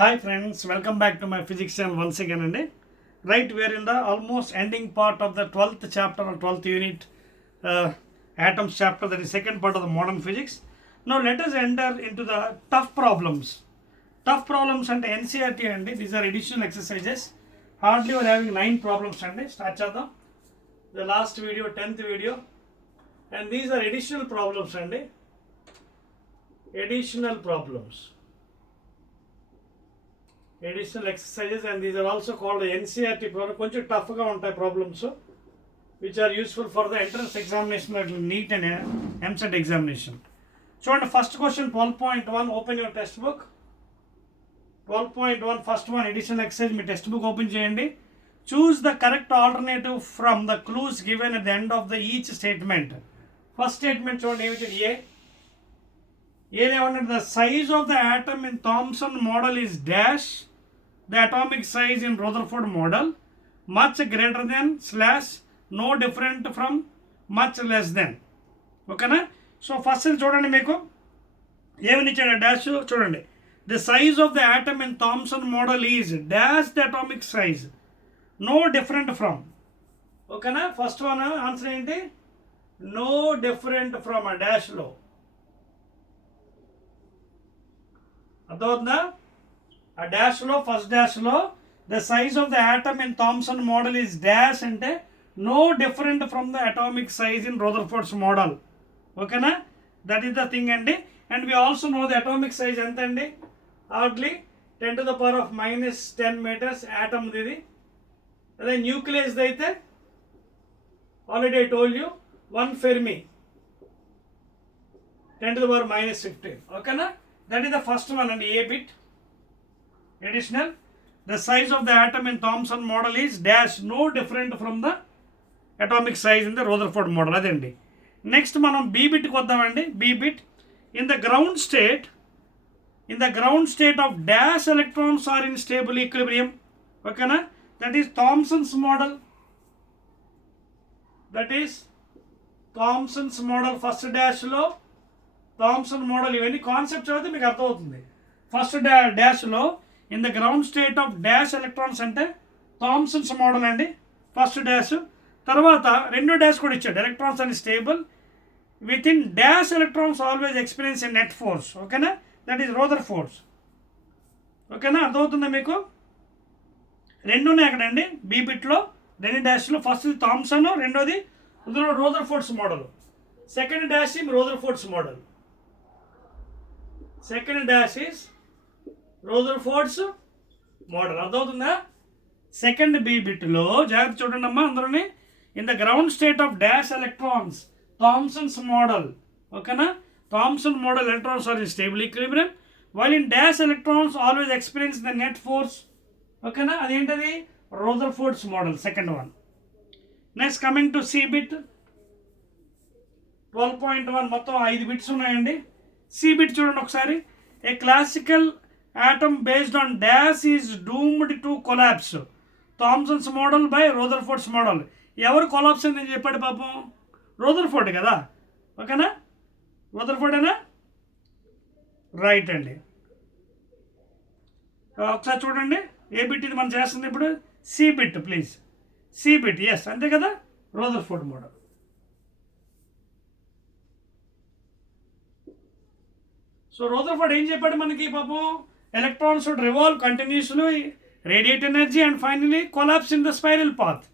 Hi friends, welcome back to my physics channel once again. Right, we are in the almost ending part of the 12th chapter or 12th unit, atoms chapter, that is second part of the modern physics. Now let us enter into the tough problems. Tough problems and NCERT and these are additional exercises. Hardly we are having 9 problems and start chadam. The last video, 10th video, and these are additional problems and additional problems. Additional exercises, and these are also called NCERT problems. కొంచెం tough గా ఉంటాయి problems which are useful for the entrance examination like NEET and NCERT examination. చూడండి, first question 12.1, open your textbook. 12.1 first one additional exercise, me text book open చేయండి. Choose the correct alternative from the clues given at the end of the each statement. First statement చూడండి, ఏమి ఇచ్చాడు? ఏమన్నాడు? The size of the atom in Thomson model is dash. The atomic size in Rutherford model much greater than slash no different from much less than. ఓకేనా? So first చూడండి, మీకు ఏమని ఇచ్చాడు? డాష్ చూడండి. The size of the atom in Thomson model is dash the atomic size no different from. ఓకేనా? First one answer ఏంటి? no different from a dash లో. అర్థమవుతుందా? ఆ డాష్లో ఫస్ట్ డాష్లో the size of the atom in Thomson model is dash అంటే no different from the atomic size in Rutherford's model. ఓకేనా? That is the thing అండి. And we also know the atomic size ఎంత అండి? హార్డ్లీ 10⁻⁻10 metres atom ఇది. అదే న్యూక్లియస్ అయితే already I told you 1 ఫెర్మి 10⁻⁻15. ఓకేనా? That is the first one and A bit. Additional, the size of the atom in Thomson model is dash no different from the atomic size in the Rutherford model. అదండి. నెక్స్ట్ మనం B bit కి వద్దామండి. B bit, in the ground state of dash electrons are in stable equilibrium. ఓకేనా? That is Thomson's model. First dash లో Thomson model, ఇవన్నీ concept చదివితే మీకు అర్థమవుతుంది. ఫస్ట్ డాష్లో in the ground state of dash electrons అంటే థామ్సన్స్ మోడల్ అండి first dash. తర్వాత రెండో డాష్ కూడా ఇచ్చాడు, ఎలక్ట్రాన్స్ అని stable with in dash electrons always experience in net force. ఓకేనా? That is Rutherford's. ఓకేనా? అర్థమవుతుందా మీకు? రెండునే అక్కడండి బీ బిట్లో రెండు డాష్లో. ఫస్ట్ థామ్సన్, రెండోది Rutherford's model. Second dash Rutherford's model. Second dash is Rutherford's model. అర్థమవుతుందా? సెకండ్ బి బిట్లో జాగ్రత్త చూడండి అమ్మా అందరూని. In the ground state of dash electrons Thomson's model. ఓకేనా? Thomson model electrons are in stable equilibrium while in dash electrons always experience the net force. ఓకేనా? అదేంటది? Rutherford's model, second one. Next coming to C bit 12.1, మొత్తం 5 bits ఉన్నాయండి. C bit చూడండి ఒకసారి. ఏ classical atom based on dash is doomed to collapse. Thomson's model by Rutherford's model. ఎవరు collapse అని చెప్పాడు పాపం? రదర్ఫోర్డ్ కదా. ఓకేనా? రదర్ఫోర్డేనా? రైట్ అండి. ఒకసారి చూడండి, ఏ బిట్ ఇది మనం చేస్తుంది ఇప్పుడు? C bit please. C bit, yes అంతే కదా, రదర్ఫోర్డ్ మోడల్. సో రదర్ఫోర్డ్ ఏం చెప్పాడు మనకి పాపం? Electrons would revolve continuously, radiate energy and finally collapse in the spiral path.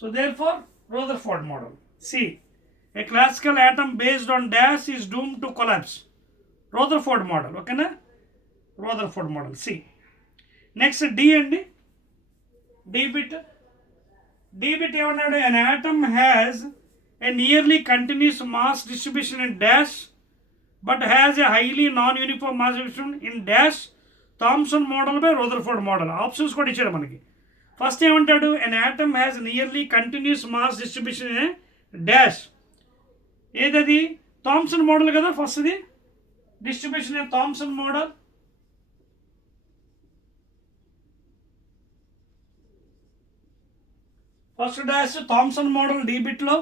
So therefore Rutherford model. C, a classical atom based on dash is doom to collapse. Rutherford model. ఓకేనా? Rutherford model C. Next D అండి. D bit ఏమన్నాడు? an atom has a nearly continuous mass distribution in dash but has a highly non-uniform mass distribution in dash. Thomson model by Rutherford model. Options కూడా ఇచ్చాడు మనకి. ఫస్ట్ ఏమంటాడు? an atom has nearly continuous mass distribution in a dash. ఏదది? Thomson model కదా ఫస్ట్ది. Distribution in Thomson model. First dash Thomson model D బిట్లో,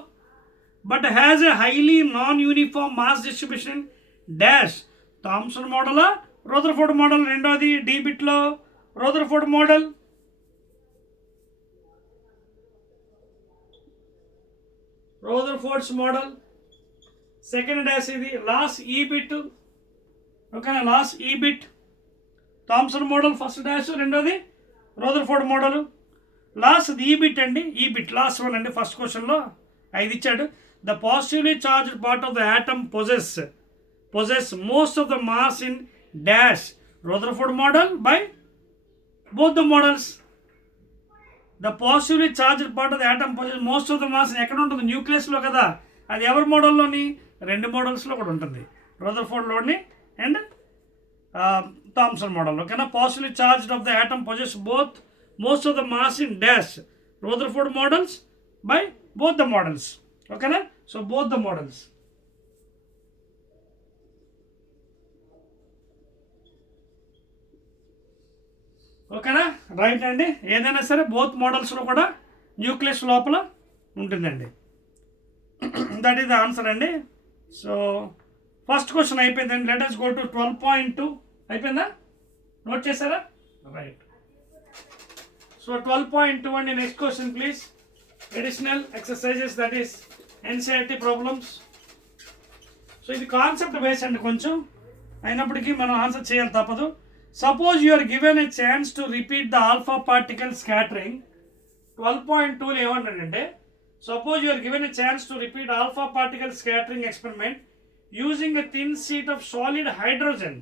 but has a highly non uniform mass distribution dash. Thomson model Rutherford model రెండోది D బిట్లో Rutherford model. Rutherford's model second dash ఇది last E bit. ఓకేనా, last E bit. Thomson model first dash, రెండోది Rutherford model. Last E bit అండి, E bit last one అండి. First క్వశ్చన్లో 5 ఇచ్చాడు. The positively charged part of the atom possess most of the mass in dash Rutherford model by both the models. The positively charged part of the atom possess most of the mass ఎక్కడ ఉంటుంది? న్యూక్లియస్లో కదా. అది ఎవరి మోడల్లోని? 2 మోడల్స్లో కూడా ఉంటుంది, రదర్ఫోర్డ్లోని అండ్ థామ్సన్ మోడల్. ఓకేనా, positively charged of the atom possess most of the mass in dash Rutherford models by both the models. ఓకేనా, సో both the models. ఓకేనా, రైట్ అండి. ఏదైనా సరే బోత్ మోడల్స్లో కూడా న్యూక్లియస్ లోపల ఉంటుందండి. దట్ ఈస్ ద ఆన్సర్ అండి. సో ఫస్ట్ క్వశ్చన్ అయిపోయిందండి. Let us go to 12.2. అయిపోయిందా? నోట్ చేశారా? రైట్. సో 12.2 అండి. Next question please. Additional exercises, that is NCERT problems. So ఇది కాన్సెప్ట్ బేస్ అండి కొంచెం, అయినప్పటికీ మనం ఆన్సర్ చేయాలి తప్పదు. Suppose you are given a chance to repeat the alpha particle scattering. 12.2 ఏమంటాడంటే, suppose you are given a chance to repeat alpha particle scattering experiment using a thin sheet of solid hydrogen.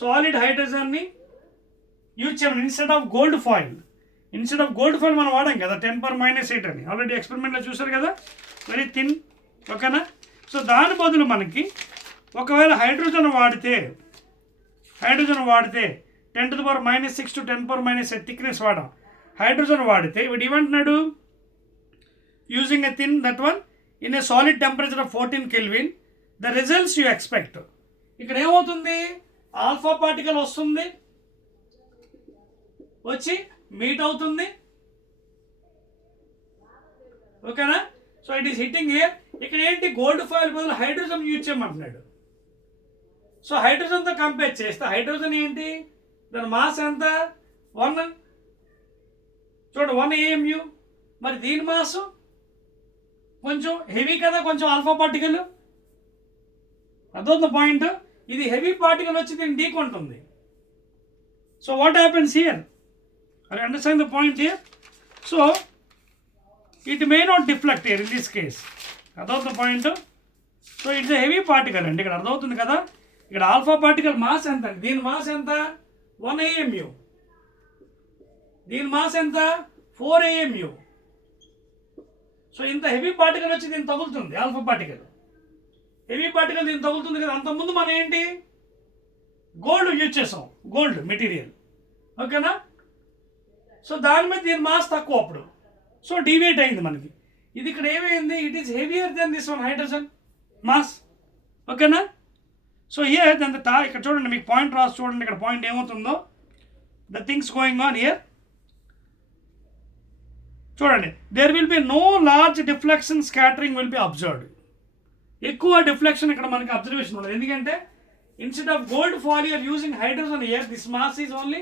Solid hydrogen ని యూజ్ చేయమని instead of gold foil. Instead of gold foil మనం వాడాం కదా 10⁻⁸ అని, ఆల్రెడీ ఎక్స్పెరిమెంట్లో చూసారు కదా, వెరీ థిన్. ఓకేనా, సో దాని బదులు మనకి ఒకవేళ హైడ్రోజన్ వాడితే 10⁻⁶ to 10⁻⁸ థిక్నెస్ వాడాం. హైడ్రోజన్ వాడితే వీడు ఏమంటున్నాడు, using a thin that one in a solid temperature of 14 Kelvin, the results you expect. ఇక్కడ ఏమవుతుంది, ఆల్ఫా పార్టికల్ వస్తుంది, వచ్చి మీట్ అవుతుంది. ఓకేనా, so it is hitting here. ఇక్కడ ఏంటి, గోల్డ్ ఫాయిల్ బదులు హైడ్రోజన్ యూజ్ చేయమంటున్నాడు. సో హైడ్రోజన్తో కంపేర్ చేస్తే హైడ్రోజన్ ఏంటి, దాని మాస్ ఎంత, 1. చూడండి 1 AMU. మరి దీని మాస్ కొంచెం హెవీ కదా, కొంచెం ఆల్ఫా పార్టికల్. అదొక పాయింట్. ఇది హెవీ పార్టికల్ వచ్చి దీన్ని ఢీకొంటుంది. So what happens here, I understand the point here. So it may not deflect here in this case. అదొక point. So it's a heavy particle అండి. ఇక్కడ అర్థమవుతుంది కదా, ఇక్కడ ఆల్ఫా పార్టికల్ మాస్ ఎంత, దీని మాస్ ఎంత, 1 AMU. దీని మాస్ ఎంత, 4 AMU. సో ఇంత హెవీ పార్టికల్ వచ్చి దీన్ని తగులుతుంది, ఆల్ఫా పార్టికల్ హెవీ పార్టికల్ దీన్ని తగులుతుంది కదా. అంతకుముందు మనం ఏంటి, గోల్డ్ యూజ్ చేసాం, గోల్డ్ మెటీరియల్. ఓకేనా, సో దాని మీద దీని మాస్ తక్కువ అప్పుడు, సో డివేట్ అయింది మనకి. ఇది ఇక్కడ ఏమైంది, it is heavier than this one hydrogen mass. ఓకేనా, సో హియర్ దెన్ ఇక్కడ చూడండి, మీకు పాయింట్ రాసి చూడండి, ఇక్కడ పాయింట్ ఏమవుతుందో, the things going on here. చూడండి, there will be no large deflection scattering will be observed. ఎక్కువ డిఫ్లెక్షన్ ఇక్కడ మనకి అబ్జర్వేషన్ ఉండదు, ఎందుకంటే instead of gold foil you're using hydrogen here. This mass is only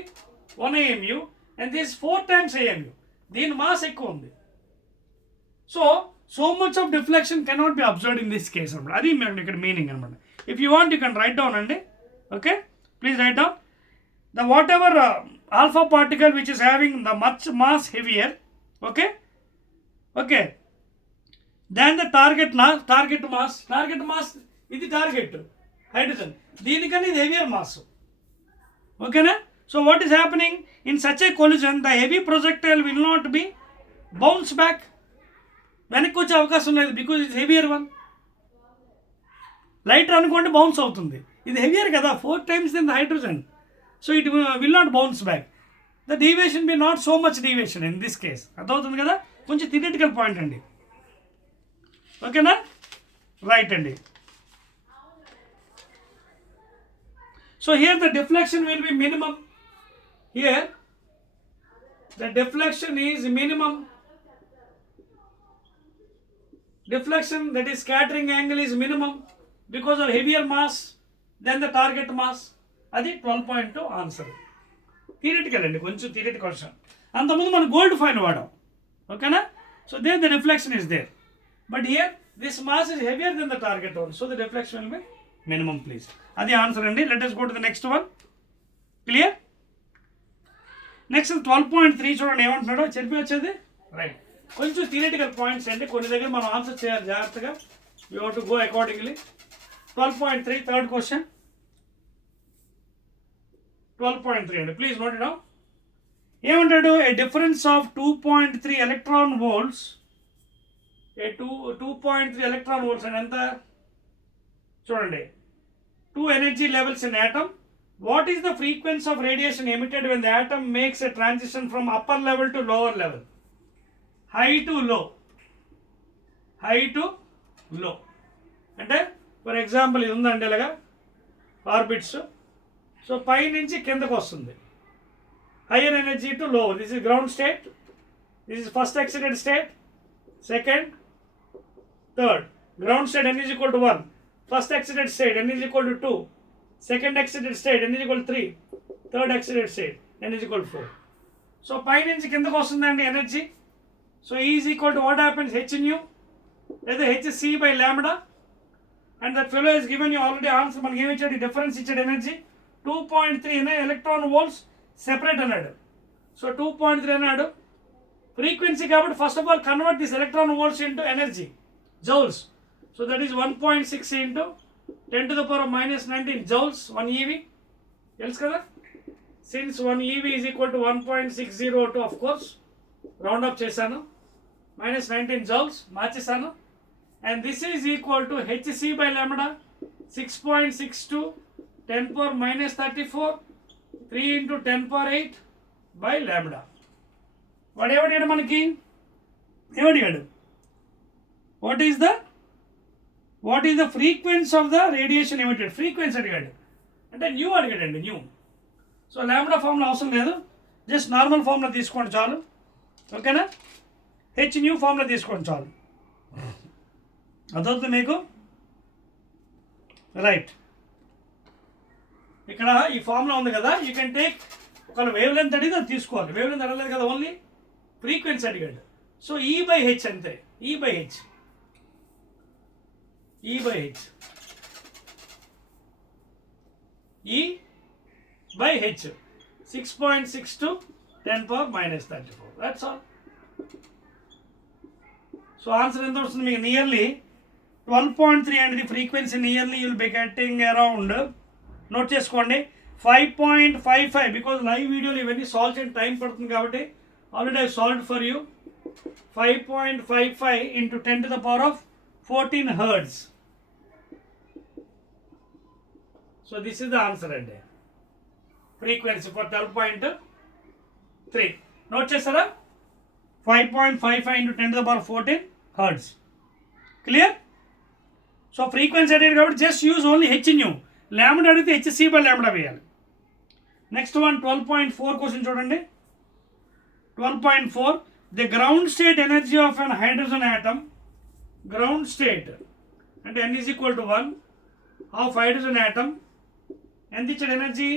1 AMU and this 4 times AMU. దీని mass ఎక్కువ ఉంది. So much of deflection cannot be observed in this case అనమాట. అది ఇక్కడ మీనింగ్ అనమాట. If you want, you can write down and okay, please write down the whatever alpha particle which is having the much mass heavier, okay, than the target mass ఇది target hydrogen, దీనికన్నా ఇది heavier mass. ఓకేనా, so what is happening in such a collision, the heavy projectile will not be bounce back. వెనక్కి వచ్చే అవకాశం లేదు, because it's heavier one. Lighter అనుకోండి bounce అవుతుంది, ఇది హెవియర్ కదా, 4 times then the hydrogen. So it will not bounce back. The deviation be not so much deviation in this case. అర్థమవుతుంది కదా, కొంచెం థియరిటికల్ పాయింట్ అండి. ఓకేనా, రైట్ అండి. So here the deflection will be minimum. Here the deflection is minimum. Deflection, that is scattering angle, is minimum because of heavier mass. Then the target mass. అది 12.2 answer. Theoretical అండి, కొంచెం theoretical question. అంతకుముందు మనం gold fine వాడాం, ఓకేనా. So there the reflection is there, but here this mass is heavier then the target one, so the reflection will be minimum please. అది answer అండి. Let us go to the next one. Clear. Next 12.3 చూడండి ఏమంటున్నాడో చెప్పి వచ్చేది. రైట్, కొంచెం theoretical points అండి, కొన్ని దగ్గర మనం ఆన్సర్ చేయాలి జాగ్రత్తగా. You have to go accordingly. 12.3 third question. 12.3 అండి, ప్లీజ్ నోట్ ఇట్ డౌన్. ఏమంటాడు, a difference of 2.3 electron volts, a 2.3 electron volts అని ఎంత చూడండి, 2 energy levels in atom. What is the frequency of radiation emitted when the atom makes a transition from upper level to lower level? High to low. High to low. అంటే for example ఇది ఉందండి ఇలాగా orbits. So పై నుంచి కిందకు వస్తుంది, higher energy to lower. This is ground state, this is first excited state, second, third. Ground state n is equal to 1, first excited state n is equal to 2, second excited state n is equal to 3, third excited state n is equal to 4. సో పై నుంచి కిందకు వస్తుందండి energy. So E is equal to what happens, h nu లేదా hc by lambda, and that fellow is given you already answer. మనకి ఏమి ఇచ్చాడు, డిఫరెన్స్ ఇచ్చాడు ఎనర్జీ 2.3 అనే electron volts separate అన్నాడు. సో 2.3 అన్నాడు ఫ్రీక్వెన్సీ కాబట్టి first of all convert this electron volts into energy joules. So that is 1.6 into 10 to the power of minus 19 joules 1 eV. Else kada, since 1 eV is equal to 1.602, of course round up chesanu, minus 19 joules marchesanu, and this is equal to hc by lambda 6.62 10 power minus 34 3 into 10 power 8 by lambda. Whatever did manaki evadiyadu, what is the frequency of the radiation emitted? Frequency అడిగాడు అంటే nu అడిగాడండి, nu. So lambda formula అవసరం లేదు, just normal formula తీసుకోండి చాలు, ఓకేనా. H new formula తీసుకోండి చాలు, అదవుతుంది మీకు. రైట్, ఇక్కడ ఈ ఫార్ములా ఉంది కదా, యూ కెన్ టేక్. ఒకవేళ వేవ్ లెంత్ అడిగితే అది తీసుకోవాలి, వేవ్ లెంత్ అడగలేదు కదా, ఓన్లీ ఫ్రీక్వెన్సీ అడిగాడు. సో ఈ బై హెచ్ అంతే, ఈ by H, E by H, E by H, 6.62 10 power minus 34. That's all. So answer ఎంత వస్తుంది మీకు, నియర్లీ 12.3 and the frequency nearly you'll be getting around, note చేసుకోండి, 5.55. బికాజ్ లైవ్ వీడియోలు ఇవన్నీ సాల్వ్ చేయడం టైం పడుతుంది కాబట్టి already I solved for you. 5.55 into 10 to the power of 14 hertz. So this is the answer అండి, ఫ్రీక్వెన్సీ ఫర్ 12.3. నోట్ చేస్తారా, 5.55 into 10 to the power 14 hertz. Clear. So frequency అడిగాడు కాబట్టి just use only H nu. Lambda అడిగితే HC by lambda వేయాలి. Next one 12.4 question చూడండి. 12.4, the ground state energy of an hydrogen atom. Ground state అంటే n is equal to 1 of hydrogen atom. ఎంత ఇచ్చాడు energy,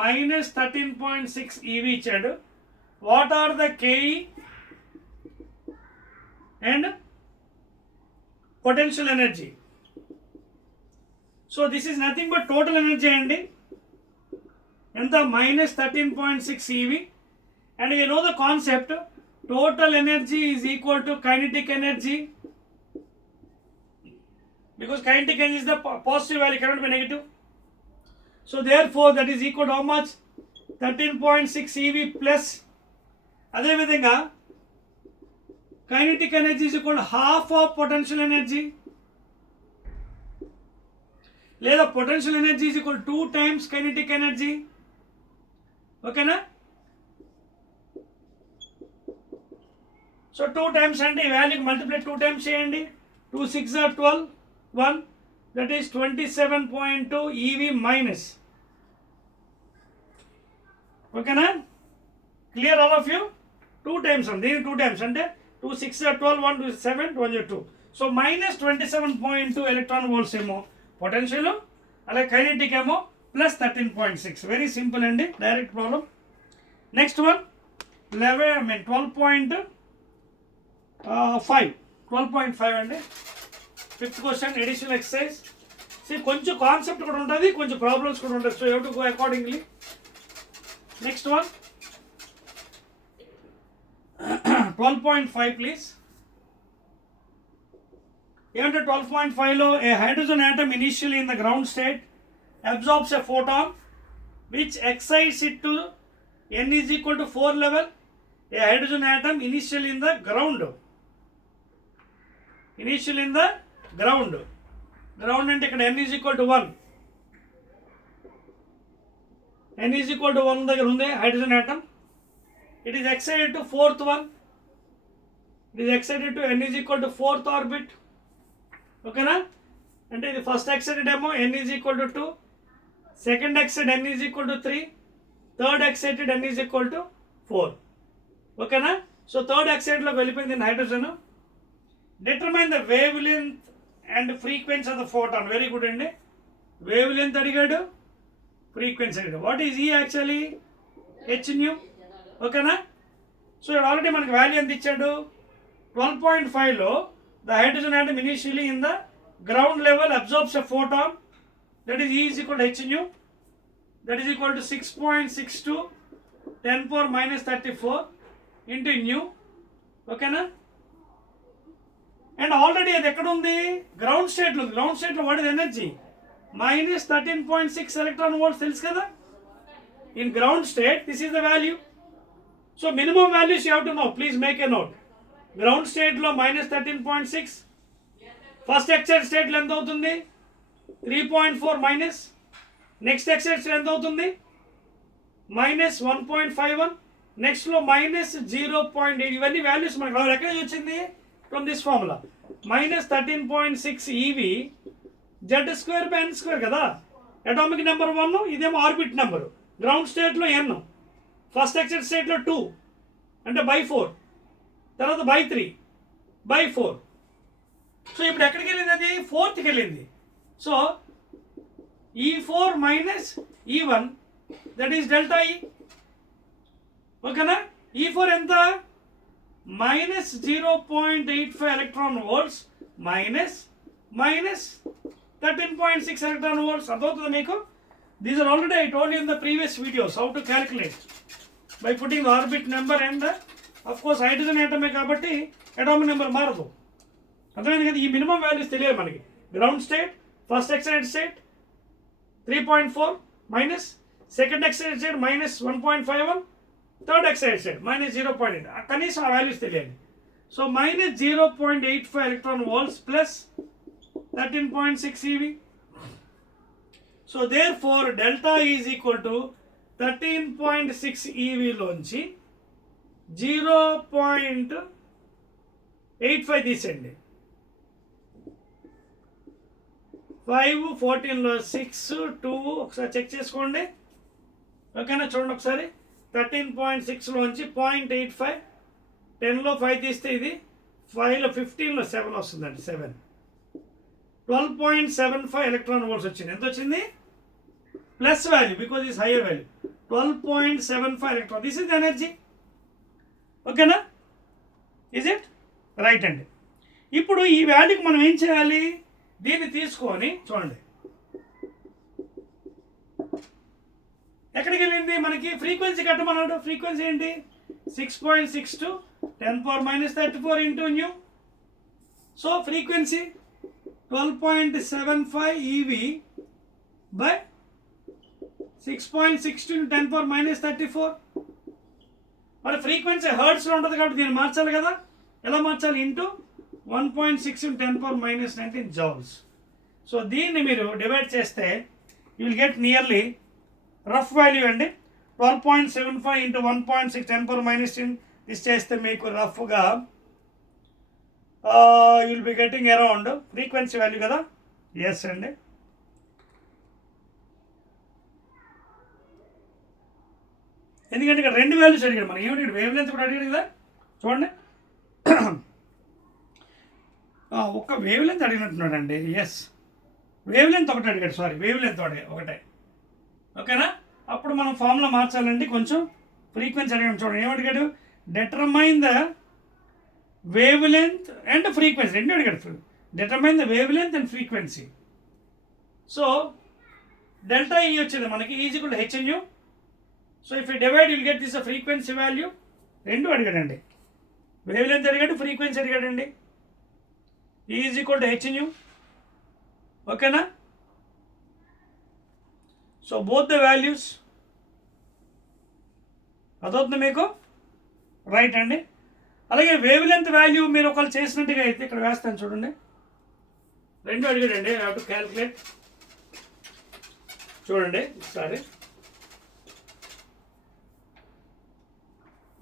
minus 13.6 EV ఇచ్చాడు. What are the KE and potential energy. So this is nothing but total energy అండి, ఎంత, minus 13.6 EV. And you know the concept, total energy is equal to kinetic energy, because kinetic energy is the positive value, cannot be negative. So therefore that is equal to how much, 13.6 EV plus, అదే విధంగా kinetic energy is equal to half of potential energy, లేదా potential energy is equal to 2 times kinetic energy, ఓకేనా. సో 2 times అంటే ఈ వాల్యూకి మల్టిప్లై 2 times చేయండి, 2 6 are 12, 1, that is 27.2 EV minus, ఓకేనా. Clear all of you. 2 times అండి, దీనికి 2 times అంటే 2 6 are 12, 1 2 7, 1 2. సో minus 27.2 ఎలక్ట్రాన్ వోల్ట్స్ ఏమో పొటెన్షియల్, అలాగే కైనెటిక్ ఏమో ప్లస్ 13.6. వెరీ సింపుల్ అండి, డైరెక్ట్ ప్రాబ్లం. నెక్స్ట్ వన్ 12.5 అండి. Fifth question additional exercise. కొంచెం కాన్సెప్ట్ కూడా ఉంటుంది, కొంచెం ప్రాబ్లమ్స్ కూడా ఉంటుంది. So you to go accordingly. Next one 12.5 please. ఏమంటే 12.5లో a hydrogen atom initially in the ground state absorbs a photon which excites it to n is equal to 4 level. A hydrogen atom initially in the ground అంటే ఇక్కడ n is equal to 1 దగ్గర ఉంది hydrogen atom. It is excited to fourth one. It is excited to n is equal to fourth orbit. ఓకేనా? అంటే ఇది first excited ఏమో n is equal to 2, second excited n is equal to 3, third excited n is equal to 4. ఓకేనా? So third ఎక్సైటెడ్లోకి వెళ్ళిపోయింది hydrogen. Determine the wavelength and frequency of the photon. Very good అండి. Wavelength అడిగాడు, frequency అడిగాడు. What is E actually? H nu. ఓకేనా? So ఇక్కడ already మనకి value ఎంత ఇచ్చాడు? 12.5లో the hydrogen atom initially in the ground level absorbs a photon, that is E is equal to h nu, that is equal to 6.62 10 power minus 34 into nu. Okay na? And already అది ఎక్కడ ఉంది? గ్రౌండ్ స్టేట్లో ఉంది. గ్రౌండ్ స్టేట్లో what is energy? minus 13.6 electron volts. తెలుసు కదా? in ground state this is the value. So minimum values you have to know. Please make a note. Ground స్టేట్లో minus 13.6. First excited స్టేట్లో ఎంత అవుతుంది? 3.4 మైనస్. నెక్స్ట్ ఎక్సైటెడ్ స్టేట్ ఎంత అవుతుంది? -1.51. నెక్స్ట్లో -0.8. ఇవన్నీ వాల్యూస్ మనకు ఎక్కడ వచ్చింది? From this formula. -13.6 EV Z²/n² కదా. అటామిక్ నెంబర్ 1, ఇదేమో ఆర్బిట్ నెంబరు. గ్రౌండ్ స్టేట్లో n, ఫస్ట్ ఎక్సైటెడ్ స్టేట్లో 2 అంటే /4, తర్వాత /3 /4. సో ఇప్పుడు ఎక్కడికి వెళ్ళింది? అది ఫోర్త్కి వెళ్ళింది. So E4 minus E1 that is delta E. ఓకేనా? E4 ఎంత? -0.85 electron volts minus 13.6 electron volts. అర్థమవుతుంది మీకు? These are already I told you in the previous videos how to calculate by putting the orbit number and of course hydrogen ఆటమే కాబట్టి atomic number మారదు. అర్థమైంది కదా? ఈ మినిమం వాల్యూస్ తెలియాలి మనకి. Ground state, first excited state 3.4 minus, second excited state -1.51, third excited state -0.8. కనీసం ఆ వాల్యూస్ తెలియాలి. So -0.85 electron volts plus 13.6 EV. So there four delta is equal to 13.6 EVలోంచి 0.85 తీసేయండి. 5, 14లో 6, 2 ఒకసారి చెక్ చేసుకోండి. ఓకేనా? చూడండి ఒకసారి. 13.6లోంచి 0.85, 10లో 5 తీస్తే ఇది 5లో 15లో 7 వస్తుందండి. 7 12.75 ఎలక్ట్రాన్ వోల్ట్స్ వచ్చింది. ఎంత వచ్చింది? Plus value because is hire value. 12.75 electron. This is the energy. ఓకేనా? ఇజ్ ఇట్ రైట్ అండి. ఇప్పుడు ఈ వాల్యూకి మనం ఏం చేయాలి? దీన్ని తీసుకొని చూడండి ఎక్కడికి వెళ్ళింది మనకి. ఫ్రీక్వెన్సీ కట్టమన్నాడు. ఫ్రీక్వెన్సీ ఏంటి? 6.62 10⁻³ into new. So frequency 12.75 EV by 6.62 10⁻³ మరి ఫ్రీక్వెన్సీ హర్ట్స్లో ఉంటుంది కాబట్టి దీన్ని మార్చాలి కదా. ఎలా మార్చాలి? ఇంటూ 1.6 10⁻19 జౌల్స్. సో దీన్ని మీరు డివైడ్ చేస్తే you will get nearly rough value అండి. 12.75 ఇంటూ 1.6 10⁻19 దిస్ చేస్తే మీకు రఫ్గా you will be getting around frequency value కదా. ఎస్ అండి. ఎందుకంటే ఇక్కడ రెండు వాల్యూస్ అడిగాడు మనకి. ఏమిటి? ఇక్కడ వేవ్ లెంత్ కూడా అడిగాడు కదా. చూడండి ఒక్క వేవ్ లెంత్ అడిగినట్టున్నాడు అండి. ఎస్ వేవ్ లెంత్ ఒకటే అడిగాడు, సారీ వేవ్ లెంత్ ఒకటే. ఓకేనా? అప్పుడు మనం ఫార్ములా మార్చాలండి, కొంచెం ఫ్రీక్వెన్సీ అడిగాడు. చూడండి ఏమడిగాడు, determine the wavelength and frequency రెండు అడిగాడు. Determine the wavelength and frequency. So delta ఈ వచ్చేది మనకి is equal to h nu. So if you divide you'll get this frequency value. రెండు అడిగాడండి, వేవ్ లెంత్ అడిగాడు, ఫ్రీక్వెన్సీ అడిగాడండి. Is equal to h nu. ఓకేనా? సో బోత్ ద వాల్యూస్ అదవుతుంది మీకు, రైట్ అండి. అలాగే వేవ్ లెంత్ వాల్యూ మీరు ఒకళ్ళు చేసినట్టుగా అయితే ఇక్కడ వేస్తాను చూడండి. రెండు అడిగాడండి, హ్యావ్ టు క్యాల్కులేట్. చూడండి ఒకసారి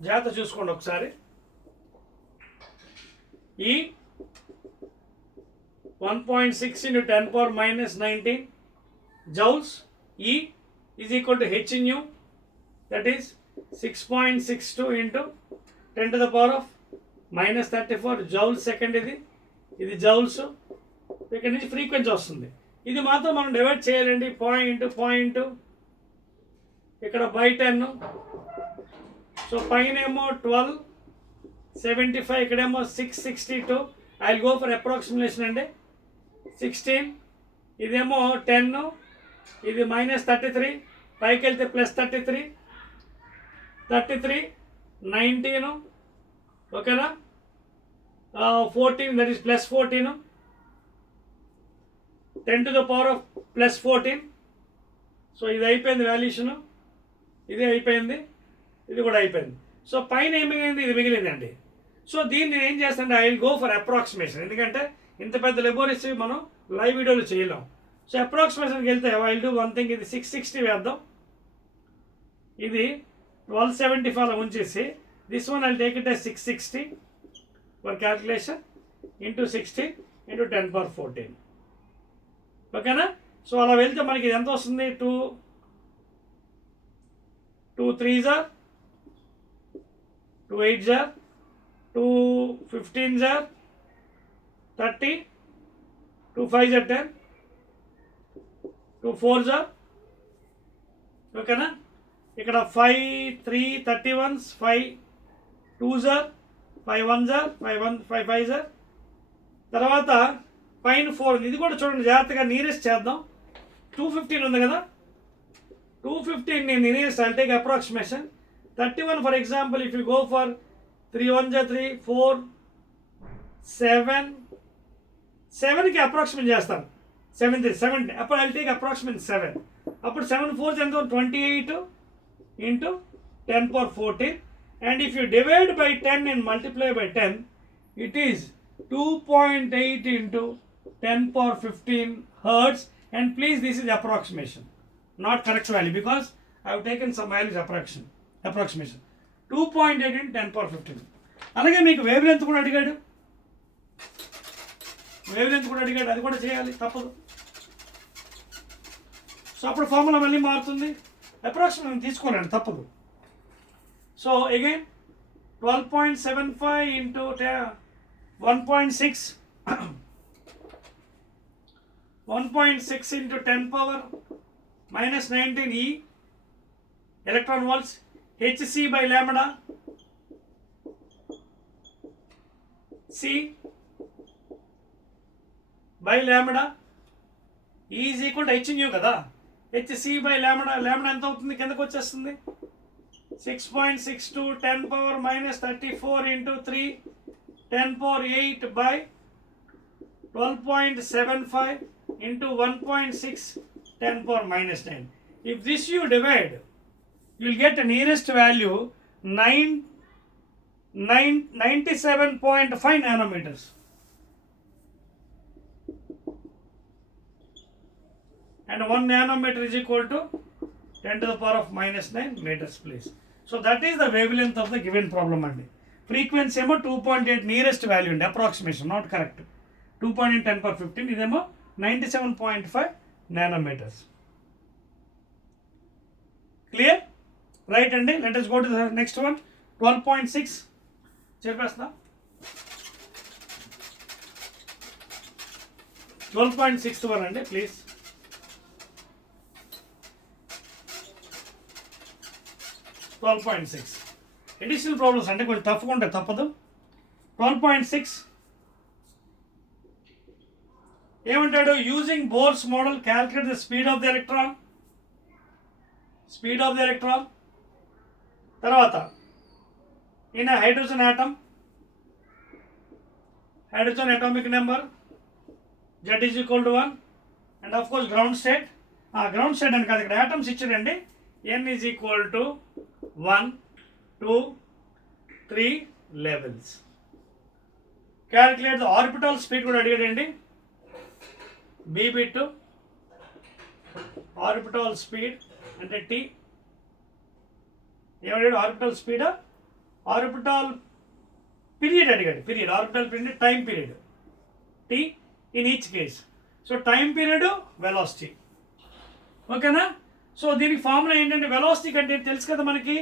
జాగ్రత్త చూసుకోండి ఒకసారి. ఈ 1.6 into 10 power minus 19 joules E is equal to H in U, that is 6.62 into 10 to the power of minus 34 joules second. ఇది జౌల్స్. ఇక్కడ నుంచి ఫ్రీక్వెన్సీ వస్తుంది. ఇది మాత్రం మనం డివైడ్ చేయాలండి, పాయింట్ ఇక్కడ బై 10. సో పైన ఏమో 1275, ఇక్కడేమో 662. I will go for approximation అండి. 16, ఇదేమో 10, ఇది మైనస్ 33, పైకి వెళ్తే ప్లస్ 33, 19. ఓకేనా? 14, that is plus 14, 10 to the power of plus 14. సో ఇది అయిపోయింది వాల్యూషను, ఇది అయిపోయింది, ఇది కూడా అయిపోయింది. సో పైన ఏమైంది, ఇది మిగిలిందండి. సో దీన్ని నేను ఏం చేస్తానంటే I will go for approximation, ఎందుకంటే ఇంత పెద్ద లెబోరేటరీ మనం లైవ్ వీడియోలో చేయలేం. సో అప్రాక్సిమేషన్కి వెళ్తే I will do one thing, ఇది 660 వేద్దాం, ఇది 1275 ఉంచేసి this one I take it as 660 for calculation into 60 ఇంటూ 10 power 14. ఓకేనా? సో అలా వెళ్తే మనకి ఇది ఎంత వస్తుంది, 2 3s are 2 8s are 2 15s are 30, 2 5s are 10, 2 4s are. ఓకేనా? ఇక్కడ 5 3 31s, 5 2s are, 5 1s are, 5 5s are. తర్వాత పైన 4 ఉంది, ఇది కూడా చూడండి జాగ్రత్తగా నియరెస్ట్ చేద్దాం. 215 ఉంది కదా, 215 నేను nearest, I'll take approximation. 31 for example, if you go for 3 1s are 3, 4 7కి అప్రాక్సిమేట్ చేస్తాను. 7 అప్పుడు ఐల్ టేక్ అప్రాక్సిమేట్ 7. అప్పుడు 7 4s ఎంత, 28 into 10 power 14. And if you divide by 10 and multiply by 10, it is 2.8 into 10 power 15 hertz. And please, this is approximation, not correct value, because I have taken some values approximation. 2.8 into 10 power 15. అలాగే మీకు wave length కూడా అడిగాడు, అది కూడా చేయాలి, తప్పదు. సో అప్పుడు ఫార్ములా మళ్ళీ మారుతుంది, అప్రాక్సిమేట్ తీసుకోవాలండి, తప్పదు. సో అగైన్ 12.75 into 1.6 1.6 into 10 power minus 19 E electron volts, Hc by lambda C by lambda E is equal to H nu కదా. Hc by lambda ఎంత అవుతుంది, కిందకు వచ్చేస్తుంది. 6.62 10 power minus 34 into 3 10 power 8 by 12.75 into 1.6 10 power minus 9. If this you divide, you will get a nearest value 97.5 nanometers. And 1 nanometer is equal to 10 to the power of minus 9 meters, please. So that is the wavelength of the given problem andi. Frequency emo 2.8 nearest value andi, approximation, not correct. 2.8 10 power 15, idemo 97.5 nanometers. Clear? Right andi. Let us go to the next one. 12.6 చెరిపేస్తా. 12.61 అండి ప్లీజ్. $12.6 additional problems అంటే కొంచెం టఫ్గా ఉంటాయి, తప్పదు. 12.6 ఏమంటాడు? Using Bohr's model calculate the speed of the electron. తర్వాత in hydrogen atom, hydrogen atomic number Z is equal to 1 and of course ground state. Ground state అని కాదు, ఇక్కడ ఆటమ్స్ ఇచ్చాడండి. N is equal to 1, 2, 3 levels. Calculate the orbital speed కూడా అడిగాడండి. B bit orbital speed అంటే T. ఏమడిగాడు? Orbital speed, orbital period అడిగాడు. Period, orbital period, time period T in each case. So time period, velocity. ఓకేనా? సో దీనికి formula ఏంటంటే, velocity కంటే తెలుసు కదా మనకి,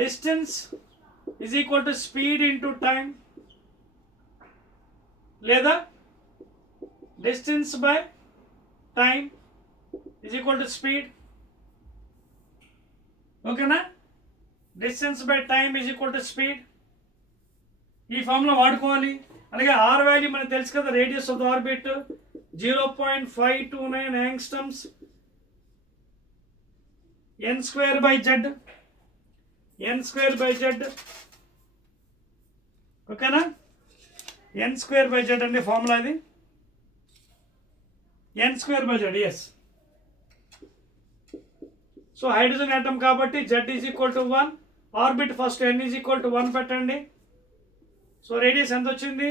distance is equal to speed into time, లేదా distance by time is equal to speed. ఓకేనా? Distance by time is equal to speed. ఈ ఫార్ములా వాడుకోవాలి. అలాగే ఆర్ వాల్యూ మనకు తెలుసు కదా, radius of the orbit 0.529 angstroms, n square by Z, ఓకేనా? n square by Z అండి ఫార్ములా ఇది. n square by Z, yes. So hydrogen atom కాబట్టి Z is equal to 1, orbit first n is equal to 1 పెట్టండి. So radius ఎంత వచ్చింది?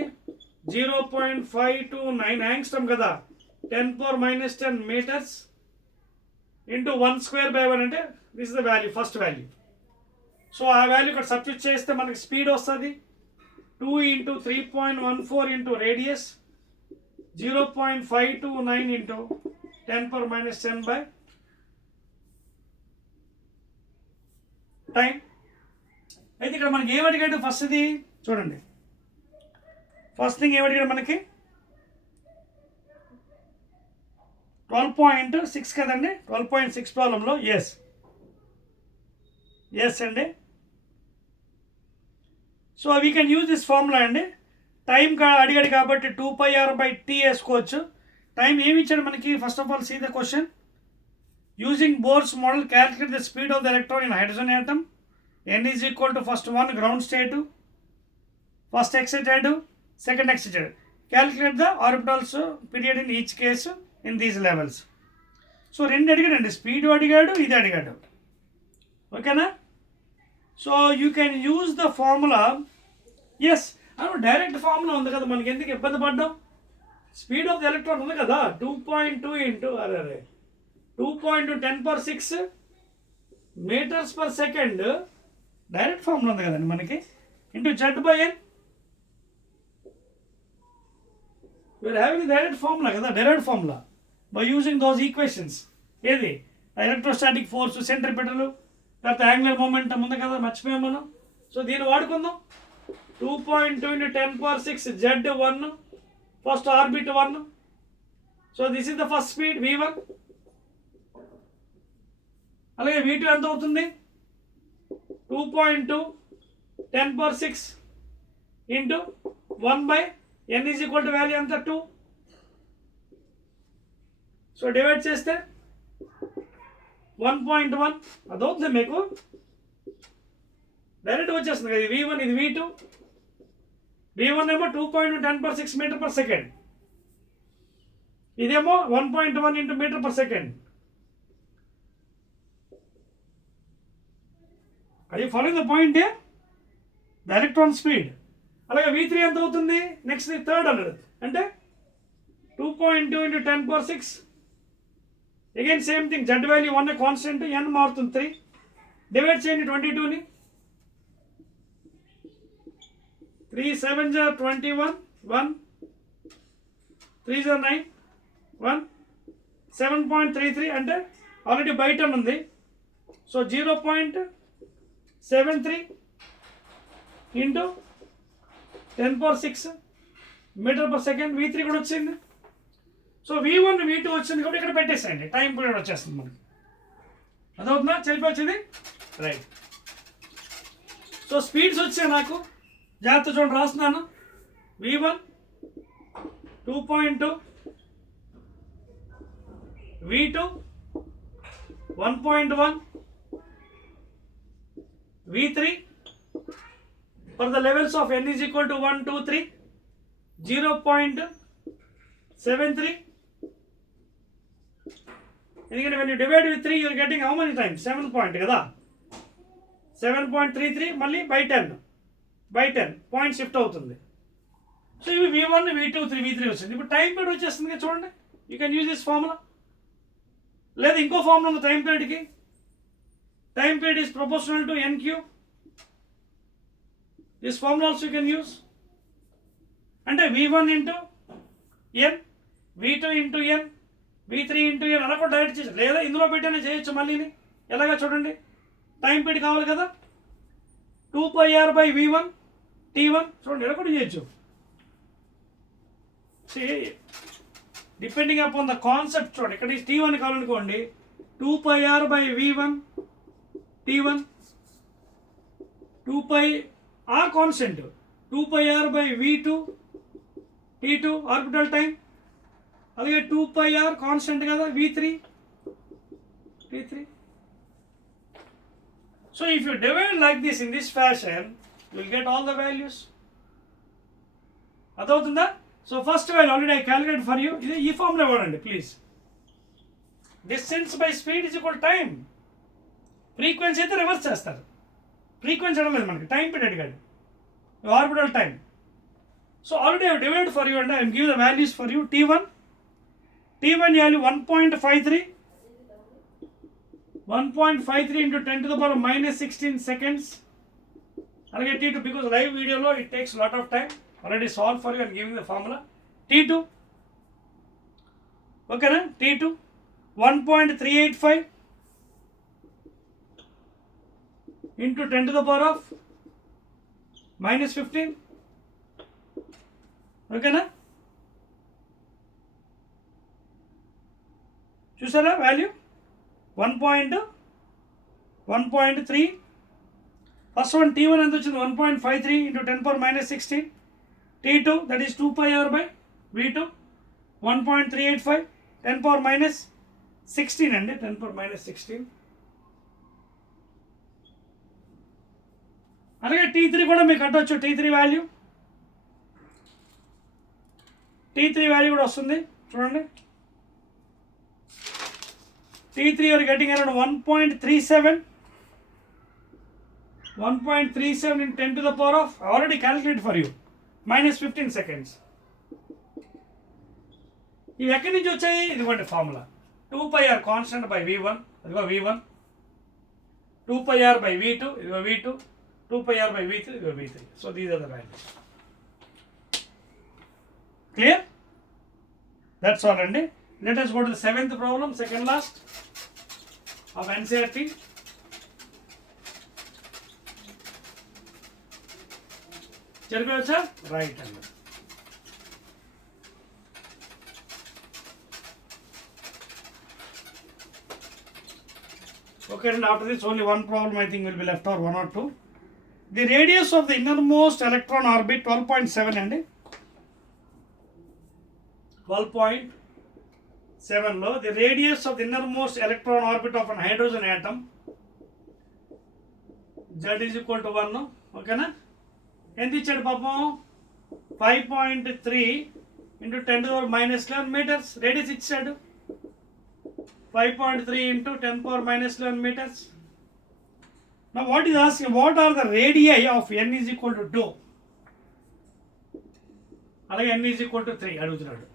0.529 యాంగ్స్టమ్ కదా, 10⁻⁻10 metres into 1 square by 1 అంటే this is the value, first value. So ఆ వాల్యూ ఇక్కడ సబ్స్టిట్యూట్ చేస్తే మనకి స్పీడ్ వస్తుంది 2 ఇంటూ 3.14 ఇంటూ రేడియస్ 0.529 ఇంటూ 10⁻10 బై టైం. అయితే ఇక్కడ మనకి ఏమడిగాడు? ఫస్ట్ ఇది చూడండి, ఫస్ట్ థింగ్ ఏమడిగాడు మనకి? 12.6 కదండి, 12.6 ప్రాబ్లంలో. ఎస్ అండి. So we can use this formula అండి. టైం అడిగాడు కాబట్టి 2πr/t వేసుకోవచ్చు. టైం ఏమి ఇచ్చాడు మనకి? First of all see the question. Using Bohr's model calculate the speed of the electron in hydrogen atom. N is equal to first 1 ground state, first excited, second excited. Calculate the orbitals period in each case in these levels. So రెండు అడిగాడండి, speed అడిగాడు, ఇది అడిగాడు. ఓకేనా? So you can use the formula. Yes, direct formula ఉంది కదా, మనకి ఎందుకు ఇబ్బంది పడ్డాం? స్పీడ్ ఆఫ్ ద ఎలక్ట్రాన్ ఉంది కదా, 2.2 into 2.10⁶ metres per second. Direct formula ఉంది కదండి మనకి, into Z/n. We're having direct formula కదా, direct formula by using those equations. ఏది? ఎలక్ట్రోస్టాటిక్ ఫోర్స్, సెంట్రిపెటల్, తర్వాత యాంగులర్ మొమెంటం ఉంది కదా, మర్చిపోయాం మనం. సో దీన్ని వాడుకుందాం. 2.2 into 10⁶ Z1, first orbit 1. So this is the first speed V1. అలాగే V2 ఎంత అవుతుంది? 2.2 10⁶ into 1/n is equal to value ఎంత? 2. సో డివైడ్ చేస్తే 1.1 అదవుతుంది మీకు, డైరెక్ట్ వచ్చేస్తుంది కదా. ఇది V1, ఇది V2. V1 ఏమో 2.10⁶ మీటర్ పర్ సెకండ్, ఇదేమో 1.1 ఇంటూ మీటర్ పర్ సెకండ్. అది following the point, the electron speed. అలాగే V3 ఎంత అవుతుంది? నెక్స్ట్ థర్డ్ అన్నది అంటే 2.2 into 10⁶. Again same thing, Z value 1 constant, n మారుతుంది 3. డివైడ్ చేయండి 22ని. 3 7 21, 1 3 9, 1 7.33 అంటే ఆల్రెడీ బయట ఉంది. So 0.73 into 10⁶ metre per second. V3 కూడా వచ్చింది. సో V1 V2 వచ్చింది కాబట్టి ఇక్కడ పెట్టేసేయండి, టైం పీరియడ్ వచ్చేస్తుంది మనకి. అదవుతుందా? వచ్చింది రైట్. సో స్పీడ్స్ వచ్చాయి నాకు, జాగ్రత్త చూడండి రాస్తున్నాను. V1 2.2, V2 1.1, V3 for the levels of n is equal to 1, 2, 3, 0.73. Again, when you divide with 3, you are getting how many times? 7 point kada. 7.33 మళ్ళీ by 10 పాయింట్ షిఫ్ట్ అవుతుంది. సో ఇవి V1 V2 3 V3 వచ్చింది. ఇప్పుడు టైం పీరియడ్ వచ్చేస్తుంది కదా చూడండి. You can use this formula, లేదా ఇంకో ఫార్ములా ఉంది టైం పీరియడ్కి. Time period is proportional to n cube. This formula also you can use. అంటే V1 into n, V2 into n, V3 into n అలా కూడా డైరెక్ట్ చేసి, లేదా ఇందులో పెట్టైనా చేయొచ్చు. మళ్ళీని ఎలాగా చూడండి, టైం పీరియడ్ కావాలి కదా, 2πr/V1 T1 చూడండి ఎలా కూడా చేయొచ్చు. డిపెండింగ్ అపాన్ ద కాన్సెప్ట్ చూడండి, ఇక్కడ T1 కావాలనుకోండి 2πr/V1 T1, 2πr constant, 2πr/V2 T2 orbital time, అలాగే 2πr కాన్స్టెంట్ కదా V3 T3. So if you divide like this in this fashion, you will get all the values. అదవుతుందా? So first value already I calculate for you. ఇది ఈ formula వాడండి please. Distance by speed is equal time. Frequency అయితే reverse చేస్తారు, frequency అడగలేదు మనకి, time period కాదు, orbital time. So already I divide for you and I give the values for you. T1 value 1.53 into 10 to the power minus 16 seconds. అలాగే T2 because live వీడియోలో it takes lot of time, already solved for you and giving the formula. T2 ఓకేనా, T2 1.385 into 10 to the power of minus 15. ఓకేనా, చూసారా వాల్యూ 1.3. First one T1 ఎంత వచ్చింది, 1.53 into 10 power minus 16. T2 that is 2πr/V2 1.385 10 power minus 16 అండి, 10 power minus 16. అలాగే T3 కూడా మీకు కట్టవచ్చు. T3 వాల్యూ కూడా వస్తుంది చూడండి. T3 you are getting around 1.37 in 10 to the power of, already calculated for you, minus 15 seconds. ఇవి ఎక్కడి నుంచి వచ్చాయి? ఇదిగోండి formula, 2πr constant by V1, ఇదిగో V1, 2πr/V2, ఇదిగో V2, 2πr/V3, ఇదిగో V3. So these are the values. Clear? That's all అండి. Let us go to the 7th problem, second last of NCERT. చదివేవచ్చా? రైట్ అండి. Okay, and after this only one problem I think will be left, or one or two. The radius of the innermost electron orbit 12.7 అండి, 12.7 లో the radius of the innermost electron orbit of an hydrogen atom z is equal to 1. ఓకేనా, ఎంత ఇచ్చాడు పాపం, 5.3 into 10 to the power minus 11 meters radius ఇచ్చాడు. 5.3 into 10 power minus 11 meters. Now what is asking, what are the radii of n is equal to 2, అలాగే n is equal to 3 అడుగుతున్నాడు.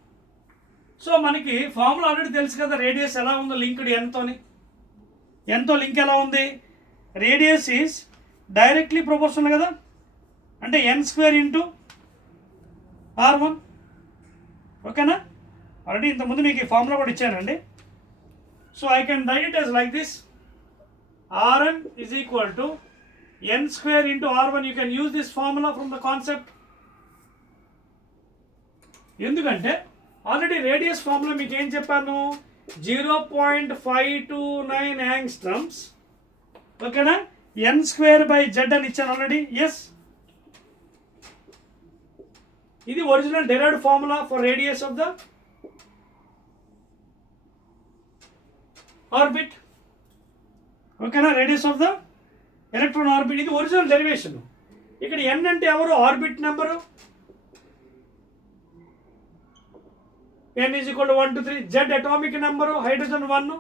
సో మనకి formula already తెలుసు కదా, రేడియస్ ఎలా ఉందో లింక్డ్ ఎంతో లింక్ ఎలా ఉంది, రేడియస్ ఈజ్ డైరెక్ట్లీ ప్రపోర్షనల్ కదా, అంటే n² ఇంటూ r1. ఓకేనా, ఆల్రెడీ ఇంతకుముందు మీకు ఈ ఫార్ములా కూడా ఇచ్చానండి. So I can write it as like this, rn is equal to n² into r1. You can use this formula from the concept. ఎందుకంటే ఆల్రెడీ రేడియస్ ఫార్ములా మీకు ఏం చెప్పాను, 0.529 యాంగ్స్ట్రమ్స్, ఓకేనా, n²/z అని ఇచ్చాను ఆల్రెడీ. ఎస్, ఇది original derived formula for radius of the orbit, ఓకేనా, radius of the electron orbit. ఇది ఒరిజినల్ డెరివేషన్. ఇక్కడ n అంటే ఎవరు, orbit number, n = 1 to 3, z atomic number, hydrogen 1.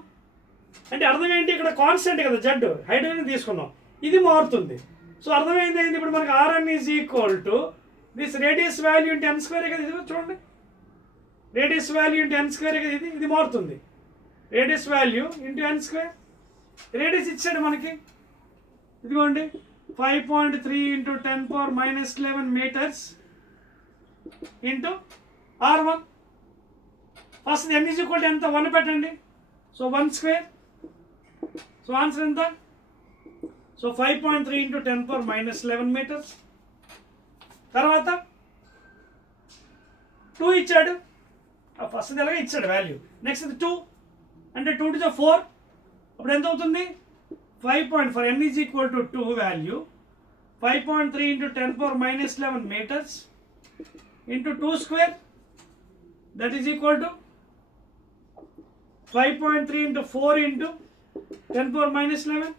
అంటే అర్థం ఏంటి, ఇక్కడ కాన్స్టెంట్ కదా z, హైడ్రోజన్ తీసుకున్నాం, ఇది మారుతుంది. సో అర్థమైంది ఏంటి, ఇప్పుడు మనకి Rn = this radius value into n² కదా, ఇది చూడండి, రేడియస్ వాల్యూ ఇంటూ n² కదా, ఇది మారుతుంది, radius value into n². Radius ఇచ్చాడు మనకి, ఇదిగోండి 5.3 × 10⁻11 metres into R1. First n = ఎంత, 1 పెట్టండి, సో 1². సో ఆన్సర్ ఎంత, సో 5.3 × 10⁻11 మీటర్స్. తర్వాత 2 ఇచ్చాడు, ఫస్ట్ ఎలాగ ఇచ్చాడు వాల్యూ. నెక్స్ట్ 2 అంటే 2 to the 4, అప్పుడు ఎంత అవుతుంది, 5.4. n = 2 value 5.3 × 10⁻11 metres into 2², that is equal to 5.3 × 4 × 10⁻11.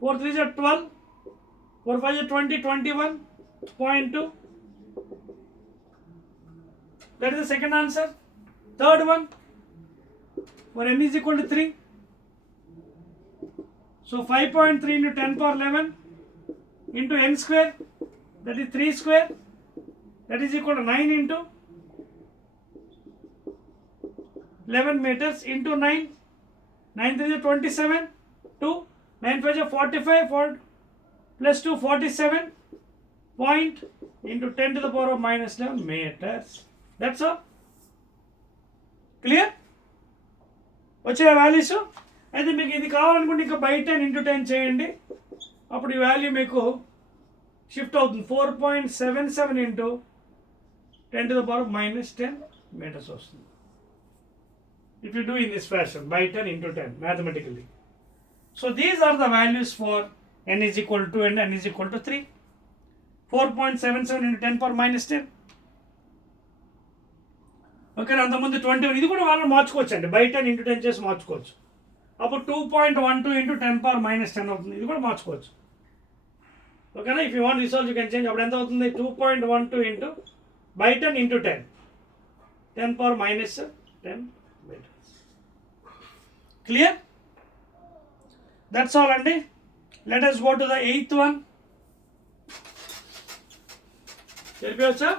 4 3s are 12, 4 5s are 20, 21.2. That is the second answer. Third one, for n = 3. So 5.3 × 10⁻11 into n², that is 3², that is equal to 9 into 11 meters into 9. 9 3s are 27, 2, 9 5s are 45, 4 plus 2, 47 point into 10 to the power of -11 meters. That's all. Clear? వచ్చే వాల్యూస్ అయితే మీకు ఇది కావాలనుకుంటే ఇంకా బై 10 × 10 చేయండి, అప్పుడు ఈ వాల్యూ మీకు షిఫ్ట్ అవుతుంది, 4.77 into 10 to the power of -10 meters వస్తుంది. If you do in this fashion, by 10 into 10 mathematically. So these are the values for n = 2 and n = 3. 4.77 into 10⁻10. ఓకే, అంతకుముందు 21, ఇది కూడా వాళ్ళు మార్చుకోవచ్చు అండి, బై 10 × 10 చేసి మార్చుకోవచ్చు, అప్పుడు 2.12 into 10⁻10 అవుతుంది, ఇది కూడా మార్చుకోవచ్చు. ఓకేనా, if you want this also you can change. అప్పుడు ఎంత అవుతుంది, 2.12 into by 10 into 10, 10⁻10 meters. Clear? That's all అండి. Let us go to the 8th one. తెలిపేవచ్చా,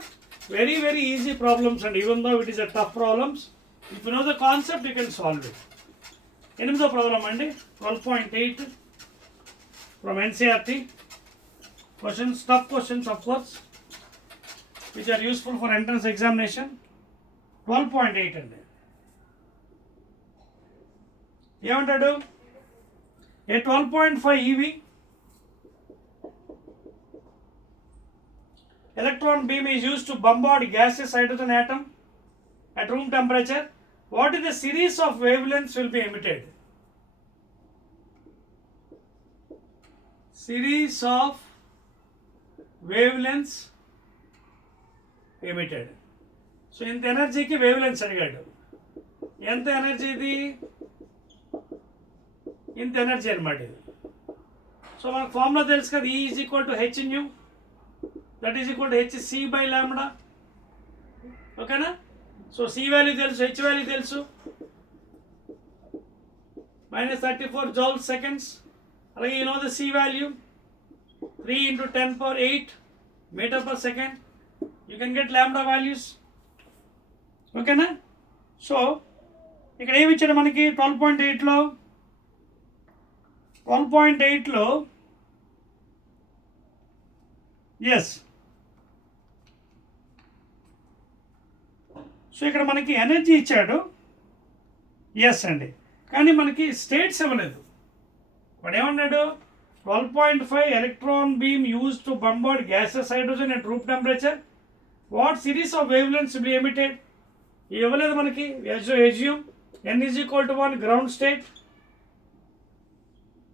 very easy problems, and even though it is a tough problems, if you know the concept you can solve it. 8th problem అండి, 12.8 from NCERT. Questions, tough questions of course, which are useful for entrance examination. 12.8 అండి, ఏమంటాడు, a 12.5 eV electron beam is used to bombard gaseous hydrogen atom at room temperature. What is the series of wavelengths will be emitted? Series of wavelengths emitted. So ఇంత ఎనర్జీకి వేవ్లెంగ్త్స్ అడిగాడు, ఎంత ఎనర్జీ ఇది, ఇంత ఎనర్జీ అనమాట ఇది. సో మనకు ఫార్ములా తెలుసు కదా, E = hν, that is equal to hc/λ. ఓకేనా, సో C వాల్యూ తెలుసు, H వాల్యూ తెలుసు, -34 joules seconds. అలాగే you know the C value 3 × 10⁸ meter per second. You can get lambda values. ఓకేనా, సో ఇక్కడ ఏమి ఇచ్చాడు మనకి 12.8లో ఎస్. సో ఇక్కడ మనకి ఎనర్జీ ఇచ్చాడు, ఎస్ అండి, కానీ మనకి స్టేట్స్ ఇవ్వలేదు. వాడు ఏమన్నాడు, 12.5 electron beam used to bombard gaseous hydrogen at room temperature. What series of wavelengths will be emitted? ఇవ్వలేదు మనకి. assume n is equal to 1 ground state,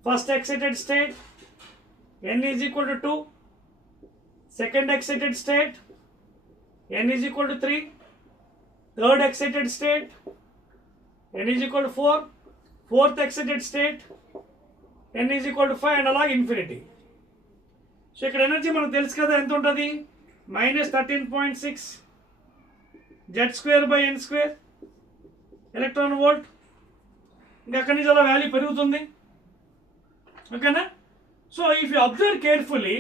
first excited state n is equal to 2, second excited state n is equal to 3, third excited state n is equal to 4, fourth excited state n is equal to 5 and along infinity. So ఇక్కడ ఎనర్జీ మనకు తెలుసు కదా ఎంత ఉంటుంది, -13.6 Z²/n² electron volt. ఇంకా అక్కడి నుంచి అలా వాల్యూ పెరుగుతుంది. ఓకేనా? So if you observe carefully,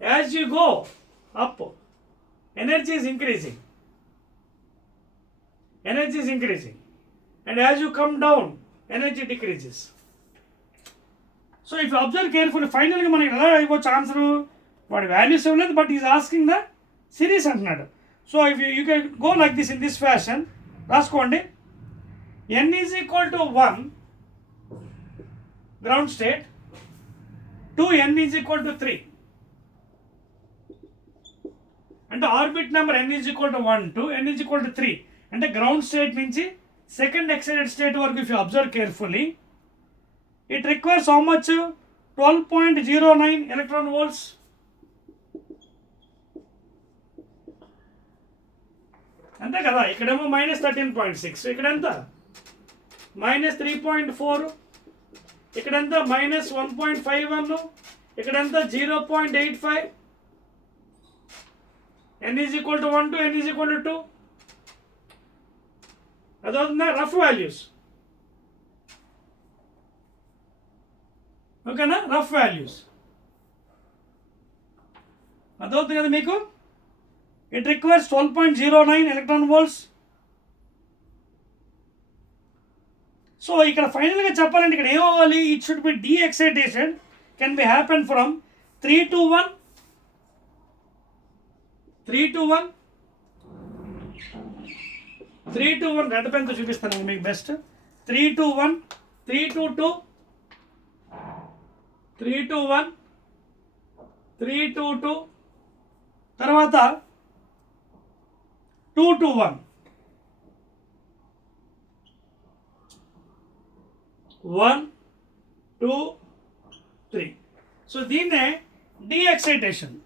as you go up energy is increasing, and as you come down energy decreases. So if you observe carefully, finally మనకి ఎలా అయిపోవచ్చు ఆన్సర్, వాడి వాల్యూస్ ఇవ్వలేదు but is asking the series అంటున్నాడు. So if you can go like this in this fashion, రాసుకోండి. n is equal to 1 ground state to n is equal to 3, అంటే orbit number n is equal to 1 to n is equal to 3, అంటే ground state నుంచి second excited state వరకు if you observe carefully, it requires how much, 12.09 electron volts. అంతే కదా. ఇక్కడేమో -13.6, ఇక్కడ ఎంత -3.4, ఇక్కడెంత -1.51, ఇక్కడెంత 0.85. n is equal to 1 to n is equal to 2. అదవుతుందా? Rough values. ఓకేనా? రఫ్ వాల్యూస్ అదవుతుంది కదా మీకు. It requires 12.09 electron volts. So ఇక్కడ ఫైనల్గా చెప్పాలంటే ఇక్కడ ఏమవ్వాలి, it should be deexcitation can be happen from 3 to 1, 3 to 1, 3 to 1 red పెన్తో చూపిస్తాను మీకు బెస్ట్. 3 to 1, 3 to 2, 3 to 1, 3 to 2, తర్వాత 2 to 1, 1, 2, 3. సో దీన్నే డీ ఎక్సైటేషన్.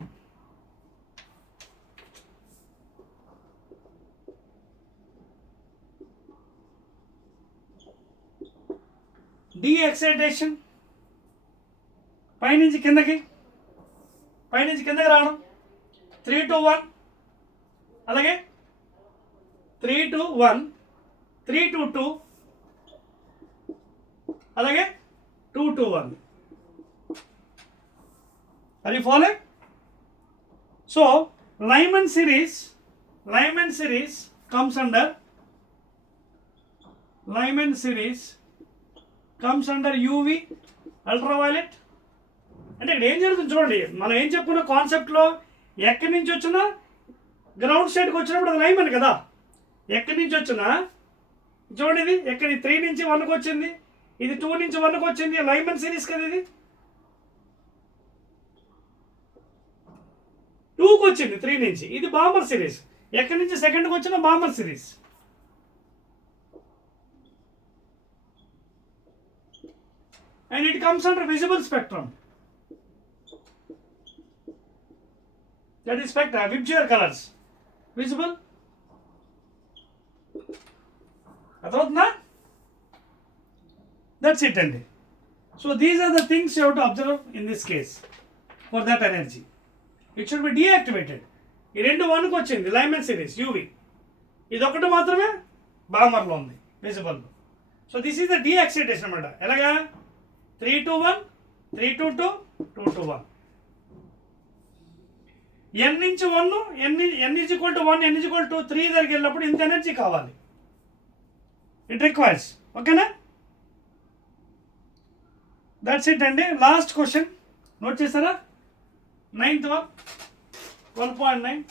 డీ ఎక్సైటేషన్ పైనుంచి కిందకి రావడం, 3 to 1, అలాగే 3 to 1, 3 to 2, అలాగే 2 to 1. Are you following? So Lyman series comes under UV, ultraviolet. అంటే ఇక్కడ ఏం జరుగుతుంది చూడండి, మనం ఏం చెప్పుకున్న కాన్సెప్ట్లో, ఎక్కడి నుంచి వచ్చినా గ్రౌండ్ స్టేట్కి వచ్చినప్పుడు అది లైమన్ కదా. ఎక్కడి నుంచి వచ్చినా చూడండి, ఇది ఎక్కడి 3 నుంచి 1కి వచ్చింది, ఇది 2 నుంచి 1కి వచ్చింది, లైమన్ సిరీస్ కదా. ఇది 2కి వచ్చింది 3 నుంచి, ఇది బాంబర్ సిరీస్. ఎక్కడి నుంచి సెకండ్కి వచ్చిన bomber series. And it comes under visible spectrum. That is spectra, Vibgyor colors. Visible? అర్థమవుతుందా? That's it అండి. So these are the things you have to observe in this case for that energy. It should be deactivated. ఈ రెండు 1కి వచ్చింది Lyman series UV, ఇది ఒకటి మాత్రమే బామర్లో ఉంది visible. So this is the deexcitation అన్నమాట. ఎలాగా 3 to 1, 3 to 2, 2 to 1. n నుంచి 1, n is equal to 1, n is equal to 3 దగ్గరికి వెళ్ళినప్పుడు ఇంత ఎనర్జీ కావాలి. It requires. ఓకేనా? దట్స్ ఇట్ అండి. లాస్ట్ క్వశ్చన్ నోట్ చేస్తారా? 9th one, 12.9.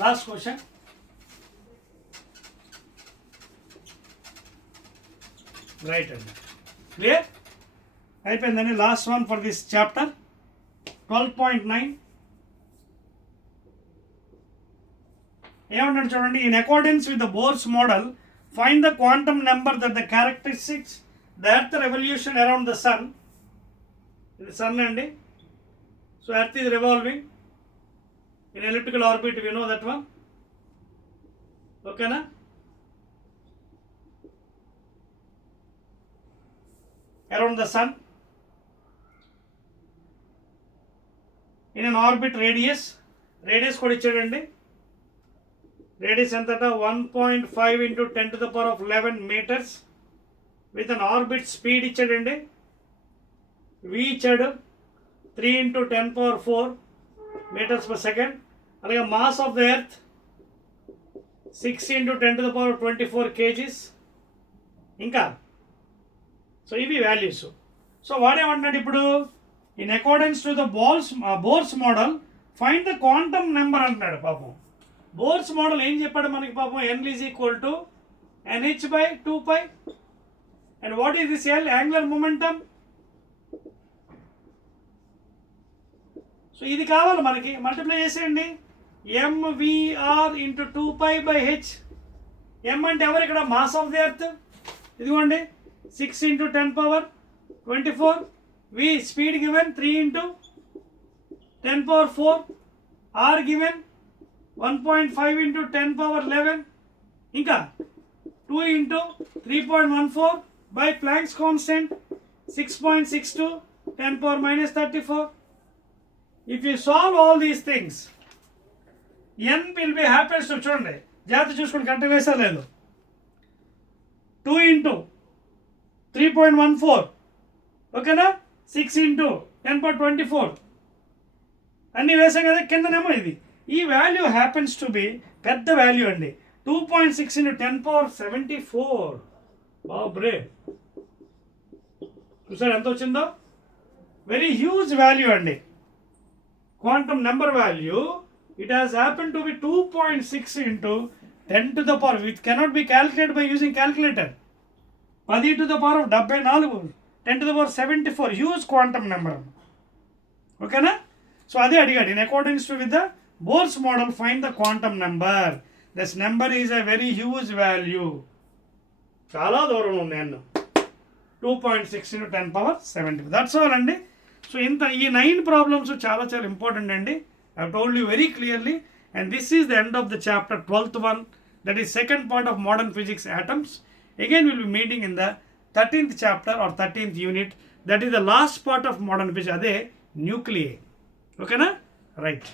Last question. Right. Clear? అయిపోయిందండి. Last one for this chapter 12.9. ఏమన్నాడు చూడండి, in accordance with the Bohr's model find the quantum number that the characteristics the earth revolution around the sun. ఇది sun అండి. So earth is revolving in elliptical orbit, we know that one. ఓకేనా? Around the sun in an orbit radius కూడా ఇచ్చాడండి. Radius ఎంతట 1.5 into 10 to the power of 11 meters విత్ an orbit speed ఇచ్చాడండి. V ఇచ్చాడు 3 into 10 power 4 meters per second. అలాగే mass of the earth 6 into 10 to the power 24 kgs. ఇంకా so ఇవి వాల్యూస్. సో వాడేమంటున్నాడు ఇప్పుడు, in accordance to the Bohr's model find the quantum number అంటున్నాడు. పాపం బోర్స్ మోడల్ ఏం చెప్పాడు మనకి పాపం, n is equal to nh by 2π. And what is this L, angular momentum. So ఇది కావాలి మనకి, మల్టిప్లై చేసేయండి. mvr into 2π by h. m అంటే ఎవరు ఇక్కడ, మాస్ ఆఫ్ ది ఎర్త్. ఇదిగోండి 6 into 10 power 24. v స్పీడ్ గివెన్ 3 into 10 power 4. r గివెన్ 1.5 into 10 power 11. ఇంకా 2 into 3.14 by Planck's constant 6.62 10 power minus 34. If you solve all these things, n will be happens to, చూడండి జాగ్రత్త చూసుకుని కరెక్ట్ వేసా లేదు. 2 into 3.14 ఓకేనా, 6 into 10 power 24 అన్నీ వేసాం కదా. కిందనేమో ఇది, ఈ వాల్యూ హ్యాపెన్స్ టు బి పెద్ద వాల్యూ అండి. 2.6 into 10 power 74. బాబ్రే, చూసారు ఎంత వచ్చిందో, వెరీ హ్యూజ్ వాల్యూ అండి. Quantum number value it has happen to be 2.6 into 10 to the power, which cannot be calculated by using calculator. 10 to the power of 74, 10 to the power 74, huge quantum number. ఓకేనా? సో అదే అడిగాడు, in accordance to with the Bohr's model find the quantum number. This number is a very huge value. చాలా దూరం ఉంది అన్న. 2.6 into 10 power 70. That's all అండి. సో ఇంత ఈ 9 ప్రాబ్లమ్స్ చాలా ఇంపార్టెంట్ అండి. I have told you very clearly, and this is the end of the chapter 12th one, that is second part of modern physics, atoms. Again we will be meeting in the 13th chapter or 13th unit, that is the last part of modern physics, అదే nuclei. ఓకేనా? రైట్.